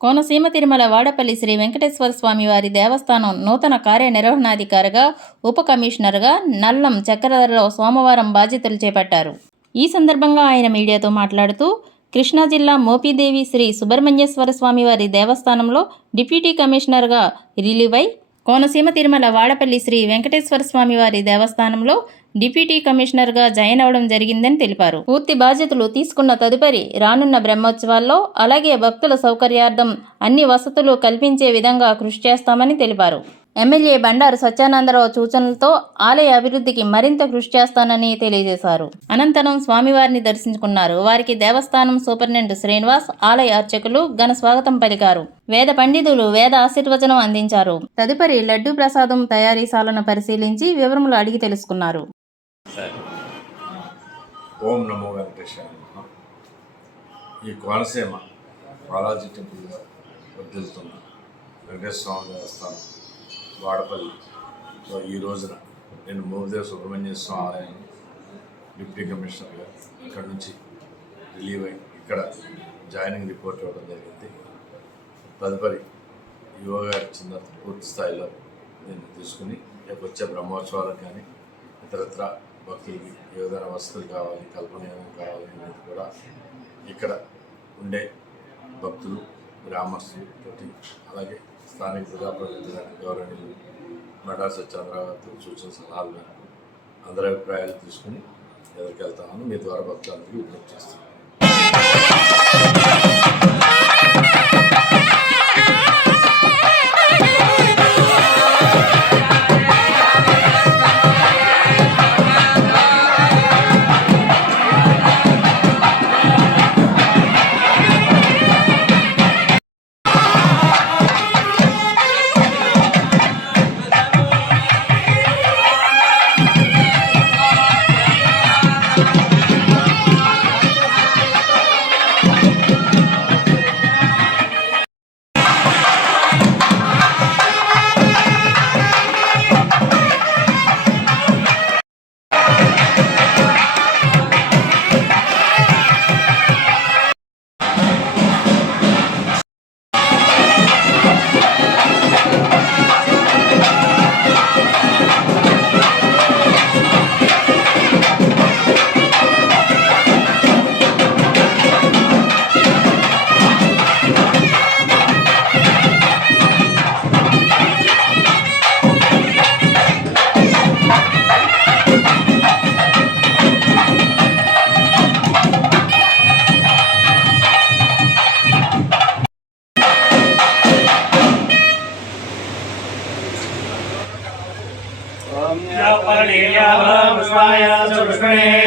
కోనసీమ తిరుమల వాడపల్లి శ్రీ వెంకటేశ్వర స్వామి వారి దేవస్థానం నూతన కార్యనిర్వహణాధికారిగా ఉప కమిషనర్గా నల్లం చక్రధరరావు సోమవారం బాధ్యతలు చేపట్టారు. ఈ సందర్భంగా ఆయన మీడియాతో మాట్లాడుతూ కృష్ణా జిల్లా మోపిదేవి శ్రీ సుబ్రహ్మణ్యేశ్వర స్వామి వారి దేవస్థానంలో డిప్యూటీ కమిషనర్గా రిలీవ్ అయి కోనసీమ తిరుమల వాడపల్లి శ్రీ వెంకటేశ్వర స్వామి వారి దేవస్థానంలో డిప్యూటీ కమిషనర్గా జాయిన్ అవడం జరిగిందని తెలిపారు. పూర్తి బాధ్యతలు తీసుకున్న తదుపరి రానున్న బ్రహ్మోత్సవాల్లో అలాగే భక్తుల సౌకర్యార్థం అన్ని వసతులు కల్పించే విధంగా కృషి చేస్తామని తెలిపారు. ఎమ్మెల్యే బండారు సత్యానందరావు సూచనలతో ఆలయ అభివృద్ధికి మరింత కృషి చేస్తానని తెలియజేశారు. అనంతరం స్వామివారిని దర్శించుకున్నారు. వారికి దేవస్థానం సూపరింటెండెంట్ శ్రీనివాస్ ఆలయ అర్చకులు ఘన స్వాగతం పలికారు. వేద పండితులు వేద ఆశీర్వచనం అందించారు. తదుపరి లడ్డూ ప్రసాదం తయారీశాలను పరిశీలించి వివరములు అడిగి తెలుసుకున్నారు. ఓం నమో వెంకటేశాయ ఈ కోనసీమ బాలాజీ టెంపుల్గా వర్ధిల్తున్న వెంకటేశ్వర స్వామి దేవస్థానం వాడపల్లిలో ఈ రోజున నేను మోహదేవ సుబ్రహ్మణ్య స్వామి ఆలయం డిప్యూటీ కమిషనర్గా ఇక్కడ నుంచి రిలీవ్ అయి ఇక్కడ జాయినింగ్ రిపోర్ట్ ఇవ్వడం జరిగింది. తదుపరి యువ గారి చిన్న పూర్తి స్థాయిలో నేను తీసుకుని రేపు వచ్చే బ్రహ్మోత్సవాలకు కానీ ఇతరత్ర భక్తులకి ఏదైనా వసతులు కావాలి కల్పన కావాలి అనేది కూడా ఇక్కడ ఉండే భక్తులు గ్రామస్తులు తోటి అలాగే స్థానిక ప్రజాప్రతినిధులు గౌరవనీయులు మెడా సత్యేంద్రరావు సూచన సలహాలు మేరకు అందరి అభిప్రాయాలు తీసుకుని ఎదురుకెళ్తామని మీ ద్వారా భక్తులందరికీ విజ్ఞప్తి చేస్తున్నాను. மக்களே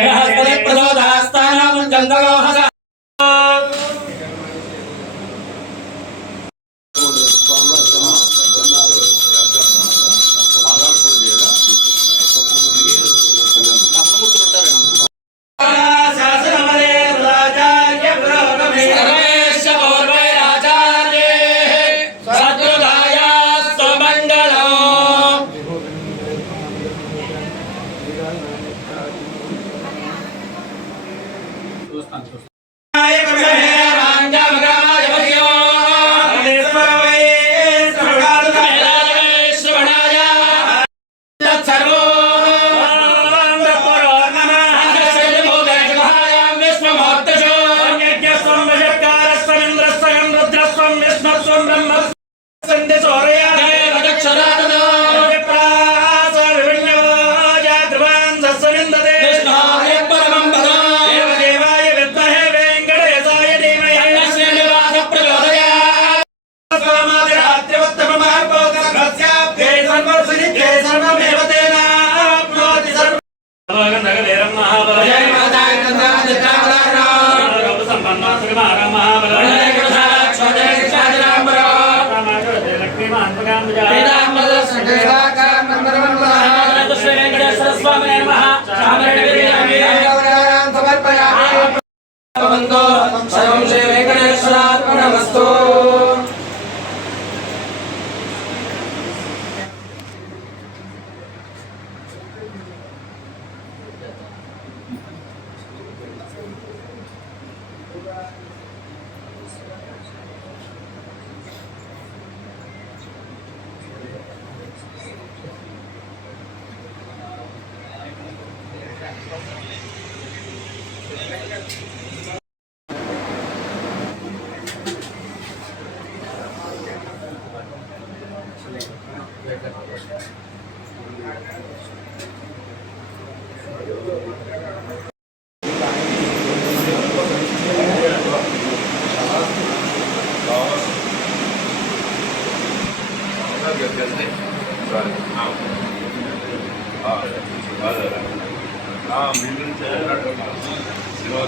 तस्वामय नमः। चामरेण Ah,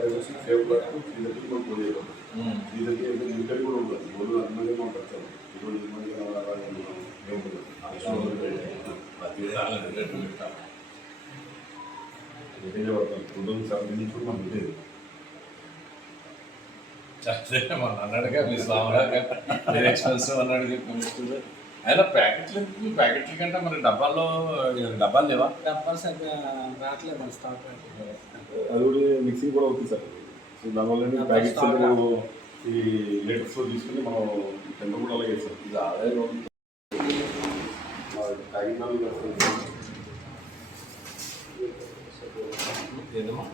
బోర్డు సార్ వచ్చేసి సేవ్ ప్లాట్ త్రీ దగ్గర మనం బోర్డు చేయడం త్రీ దగ్గర లిమిటెడ్ కూడా ఉంటుంది బోర్డు అందరికీ మనం పెడతాం ఈరోజు మంది పొద్దున్న సార్ నుంచి కూడా మనకి లేదు. అదే మన అన్నాడుగా మీ స్వామిగా మీరు ఎక్స్పెన్సివ్ అన్నాడు కమిషన్ అయినా ప్యాకెట్లు ప్యాకెట్ల కంటే మరి డబ్బాల్లో డబ్బాలు లేవా? డబ్బాలు సరిగ్గా రావట్లేదు మన స్టాక్ అది కూడా మిక్సింగ్ కూడా అవుతుంది సార్. సో దానివల్ల ప్యాకెట్స్ ఈ లీటర్స్ తీసుకుని మనం టెంపర్ కూడా అలాగే సార్ ఇది ఆదాయ రోజు తాగినాలు ఏదమ్మా?